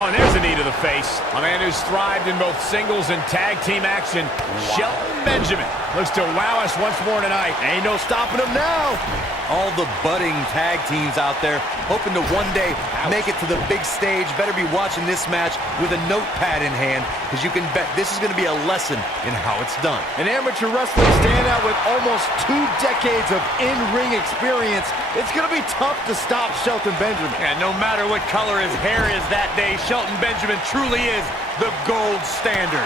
And there's a knee to the face. A man who's thrived in both singles and tag team action, Shelton Benjamin, looks to wow us once more tonight. Ain't no stopping him now. All the budding tag teams out there hoping to one day make it to the big stage better be watching this match with a notepad in hand, because you can bet this is going to be a lesson in how it's done. An amateur wrestling standout with almost 2 decades of in-ring experience. It's going to be tough to stop Shelton Benjamin. And no matter what color his hair is that day, Shelton Benjamin truly is the gold standard.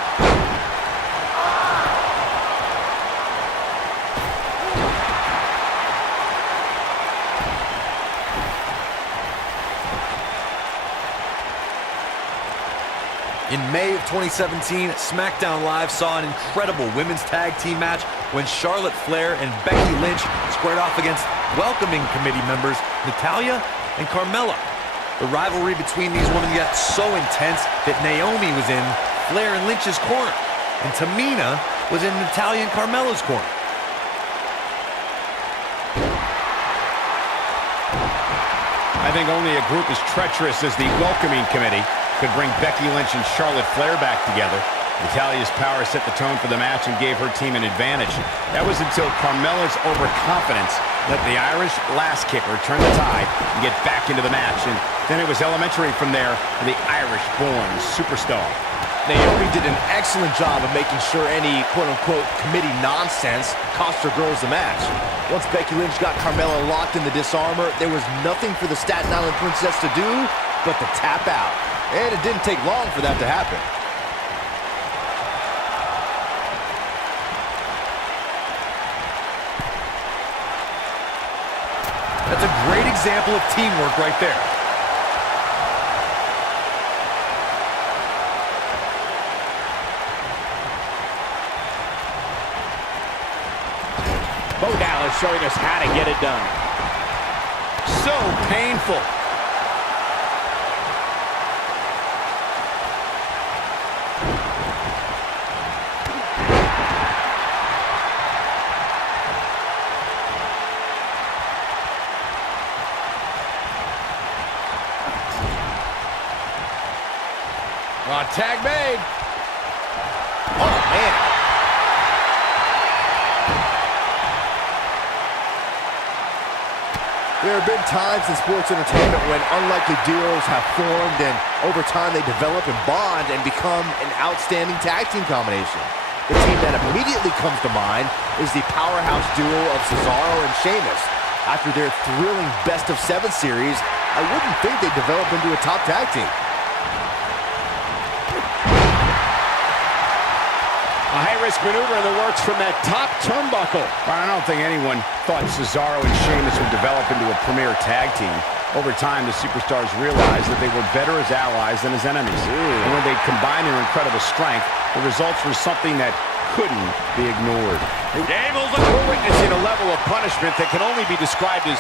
In May of 2017, SmackDown Live saw an incredible women's tag team match when Charlotte Flair and Becky Lynch squared off against welcoming committee members Natalya and Carmella. The rivalry between these women got so intense that Naomi was in Flair and Lynch's corner, and Tamina was in Natalya and Carmella's corner. I think only a group as treacherous as the welcoming committee could bring Becky Lynch and Charlotte Flair back together. Natalya's power set the tone for the match and gave her team an advantage. That was until Carmella's overconfidence let the Irish last kicker turn the tide and get back into the match. And then it was elementary from there for the Irish-born superstar. Naomi did an excellent job of making sure any quote-unquote committee nonsense cost her girls the match. Once Becky Lynch got Carmella locked in the disarmor, there was nothing for the Staten Island Princess to do but to tap out. And it didn't take long for that to happen. That's a great example of teamwork right there. Bo Dallas showing us how to get it done. So painful. Tag made. Oh, man. There have been times in sports entertainment when unlikely duos have formed, and over time they develop and bond and become an outstanding tag team combination. The team that immediately comes to mind is the powerhouse duo of Cesaro and Sheamus. After their thrilling best-of-7 series, I wouldn't think they'd develop into a top tag team. A high-risk maneuver in the works from that top turnbuckle. I don't think anyone thought Cesaro and Sheamus would develop into a premier tag team. Over time, the superstars realized that they were better as allies than as enemies. And when they combined their incredible strength, the results were something that couldn't be ignored. Gable's we're witnessing a level of punishment that can only be described as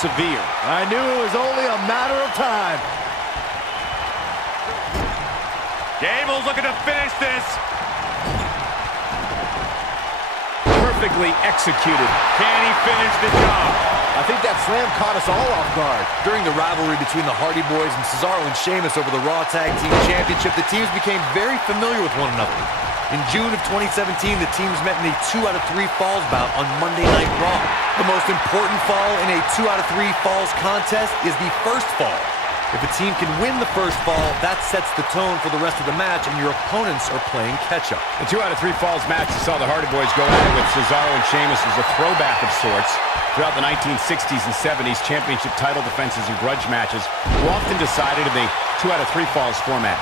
severe. I knew it was only a matter of time. Gable's looking to finish this. Perfectly executed. Can he finish the job? I think that slam caught us all off guard. During the rivalry between the Hardy Boys and Cesaro and Sheamus over the Raw Tag Team Championship, the teams became very familiar with one another. In June of 2017, the teams met in a 2 out of 3 falls bout on Monday Night Raw. The most important fall in a 2 out of 3 falls contest is the first fall. If a team can win the first fall, that sets the tone for the rest of the match, and your opponents are playing catch-up. The 2 out of 3 falls match saw the Hardy Boys go at it with Cesaro and Sheamus as a throwback of sorts. Throughout the 1960s and 70s, championship title defenses and grudge matches were often decided in the 2 out of 3 falls format.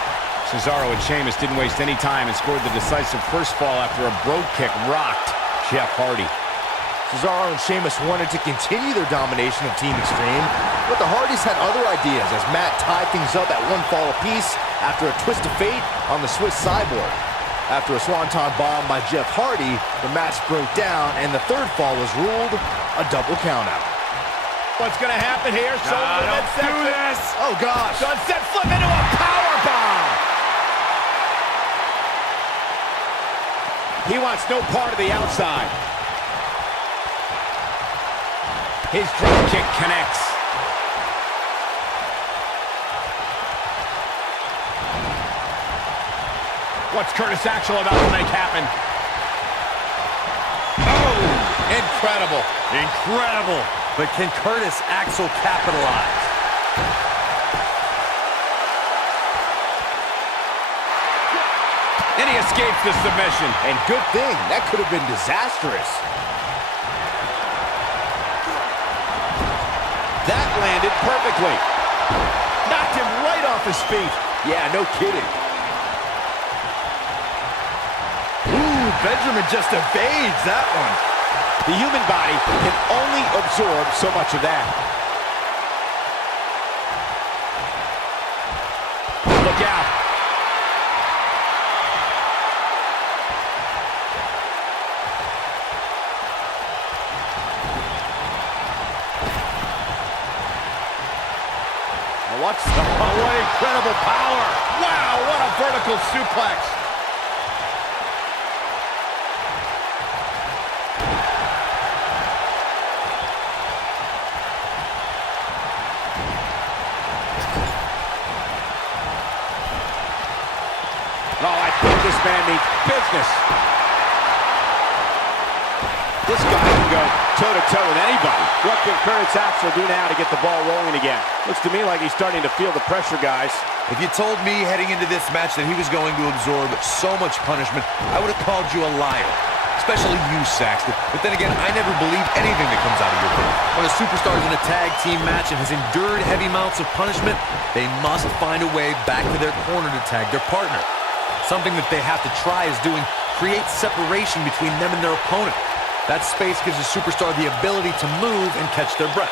Cesaro and Sheamus didn't waste any time and scored the decisive first fall after a brogue kick rocked Jeff Hardy. Cesaro and Sheamus wanted to continue their domination of Team Extreme, but the Hardys had other ideas as Matt tied things up at 1 fall apiece after a twist of fate on the Swiss Cyborg. After a swanton bomb by Jeff Hardy, the match broke down and the 3rd fall was ruled a double countout. What's going to happen here? Don't do this! Oh gosh! Sunset flip into a power bomb! He wants no part of the outside. His drop kick connects. What's Curtis Axel about to make happen? Oh, incredible. Incredible. But can Curtis Axel capitalize? And he escapes the submission. And good thing. That could have been disastrous. That landed perfectly. Knocked him right off his feet. Yeah, no kidding. Ooh, Benjamin just evades that one. The human body can only absorb so much of that. Look out. What incredible power. Wow, what a vertical suplex. Oh, I think this man needs business. This guy can go toe-to-toe with anybody. What can Curtis Axel do now to get the ball rolling again? Looks to me like he's starting to feel the pressure, guys. If you told me heading into this match that he was going to absorb so much punishment, I would have called you a liar. Especially you, Saxton. But then again, I never believe anything that comes out of your mouth. When a superstar is in a tag team match and has endured heavy amounts of punishment, they must find a way back to their corner to tag their partner. Something that they have to try is doing create separation between them and their opponent. That space gives a superstar the ability to move and catch their breath.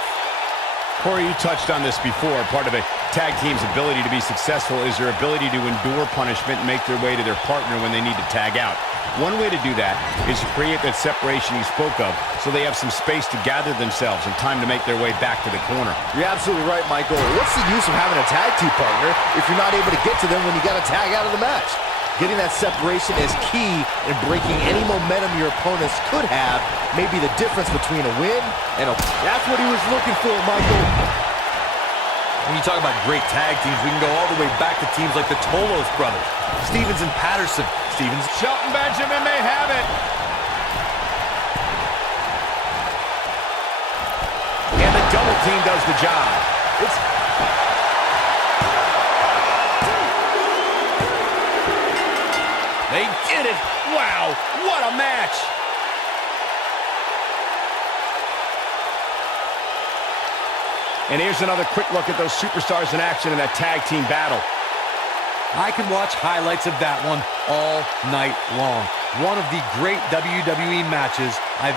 Corey, you touched on this before. Part of a tag team's ability to be successful is their ability to endure punishment and make their way to their partner when they need to tag out. One way to do that is to create that separation you spoke of so they have some space to gather themselves and time to make their way back to the corner. You're absolutely right, Michael. What's the use of having a tag team partner if you're not able to get to them when you got to tag out of the match? Getting that separation is key in breaking any momentum your opponents could have. Maybe the difference between a win and a... That's what he was looking for, Michael. When you talk about great tag teams, we can go all the way back to teams like the Tolos brothers, Stevens and Patterson. Stevens. Shelton Benjamin may have it. And the double team does the job. They did it. Wow, what a match. And here's another quick look at those superstars in action in that tag team battle. I can watch highlights of that one all night long. One of the great WWE matches I've ever